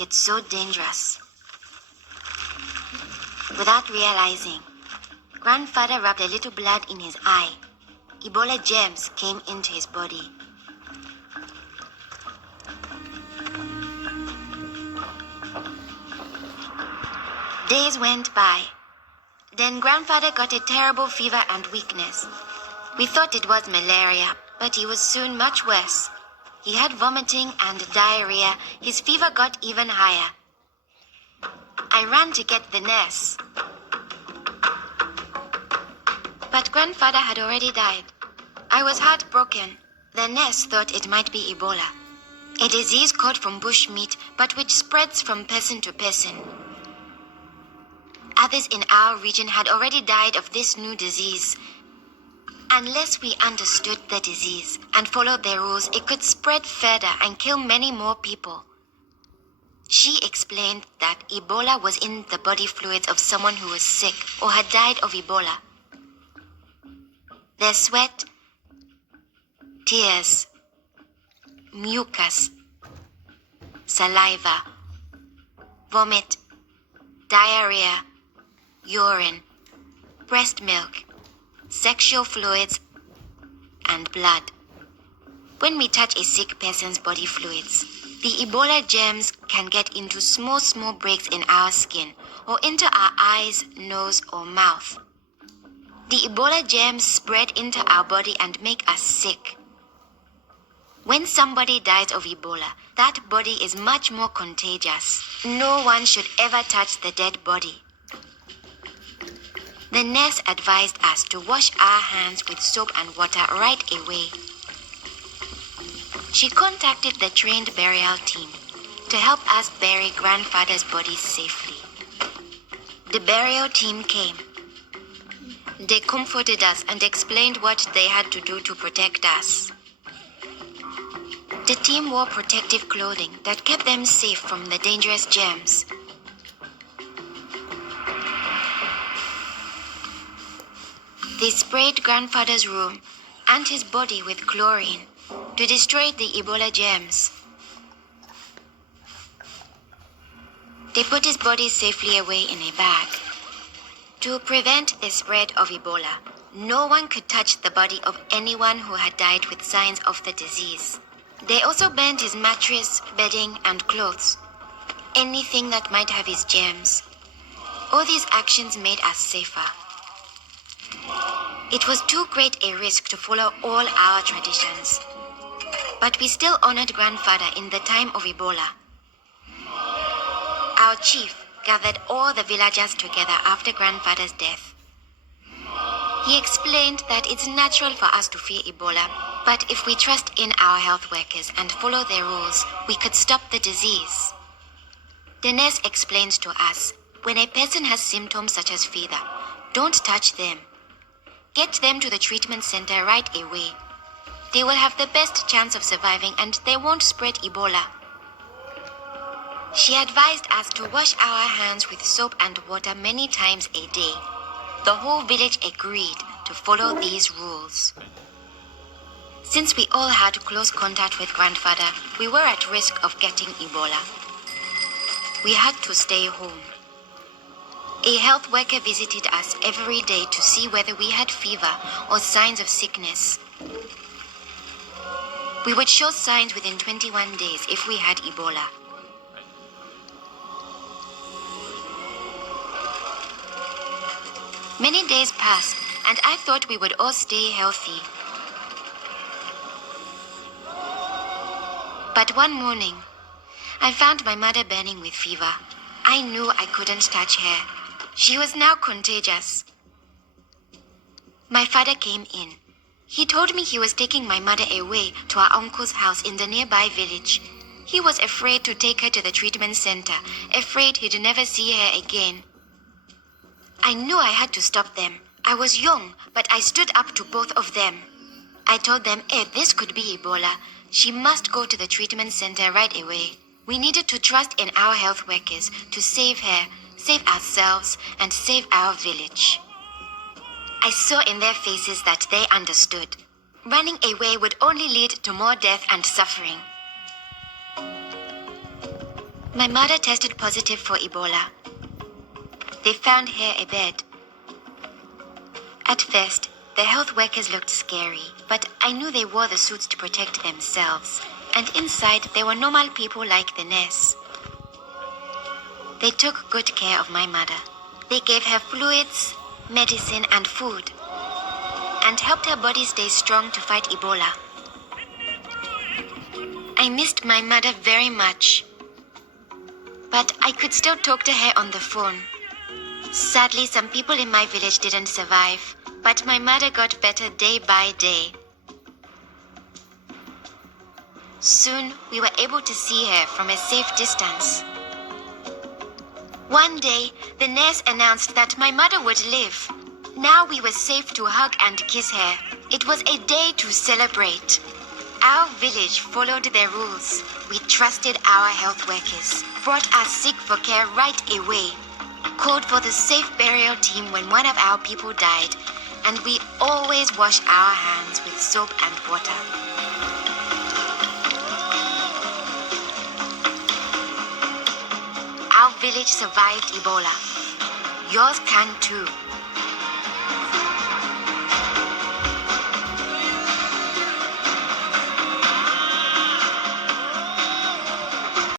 yet so dangerous. Without realizing, Grandfather rubbed a little blood in his eye. Ebola germs came into his body. Days went by. Then Grandfather got a terrible fever and weakness. We thought it was malaria, but he was soon much worse. He had vomiting and diarrhea. His fever got even higher. I ran to get the nurse. But Grandfather had already died. I was heartbroken. The nurse thought it might be Ebola, a disease caught from bush meat, but which spreads from person to person. Others in our region had already died of this new disease. Unless we understood the disease and followed their rules, it could spread further and kill many more people. She explained that Ebola was in the body fluids of someone who was sick or had died of Ebola. Their sweat, tears, mucus, saliva, vomit, diarrhea, urine, breast milk, sexual fluids, and blood. When we touch a sick person's body fluids, the Ebola germs can get into small breaks in our skin or into our eyes, nose, or mouth. The Ebola germs spread into our body and make us sick. When somebody dies of Ebola, that body is much more contagious. No one should ever touch the dead body. The nurse advised us to wash our hands with soap and water right away. She contacted the trained burial team to help us bury Grandfather's body safely. The burial team came. They comforted us and explained what they had to do to protect us. The team wore protective clothing that kept them safe from the dangerous germs. They sprayed Grandfather's room and his body with chlorine to destroy the Ebola germs. They put his body safely away in a bag. To prevent the spread of Ebola, no one could touch the body of anyone who had died with signs of the disease. They also burned his mattress, bedding, and clothes, anything that might have his germs. All these actions made us safer. It was too great a risk to follow all our traditions, but we still honored Grandfather in the time of Ebola. Our chief gathered all the villagers together after Grandfather's death. He explained that it's natural for us to fear Ebola, but if we trust in our health workers and follow their rules, we could stop the disease. The nurse explains to us, when a person has symptoms such as fever, don't touch them. Get them to the treatment center right away. They will have the best chance of surviving and they won't spread Ebola. She advised us to wash our hands with soap and water many times a day. The whole village agreed to follow these rules. Since we all had close contact with Grandfather, we were at risk of getting Ebola. We had to stay home. A health worker visited us every day to see whether we had fever or signs of sickness. We would show signs within 21 days if we had Ebola. Many days passed, and I thought we would all stay healthy. But one morning, I found my mother burning with fever. I knew I couldn't touch her. She was now contagious. My father came in. He told me he was taking my mother away to our uncle's house in the nearby village. He was afraid to take her to the treatment center, afraid he'd never see her again. I knew I had to stop them. I was young, but I stood up to both of them. I told them, this could be Ebola. She must go to the treatment center right away. We needed to trust in our health workers to save her, save ourselves, and save our village. I saw in their faces that they understood. Running away would only lead to more death and suffering. My mother tested positive for Ebola. They found her a bed. At first, the health workers looked scary, but I knew they wore the suits to protect themselves. And inside, they were normal people like the nurse. They took good care of my mother. They gave her fluids, medicine, and food, and helped her body stay strong to fight Ebola. I missed my mother very much, but I could still talk to her on the phone. Sadly, some people in my village didn't survive, but my mother got better day by day. Soon, we were able to see her from a safe distance. One day, the nurse announced that my mother would live. Now we were safe to hug and kiss her. It was a day to celebrate. Our village followed their rules. We trusted our health workers, brought us sick for care right away, called for the safe burial team when one of our people died, and we always wash our hands with soap and water. Our village survived Ebola. Yours can too.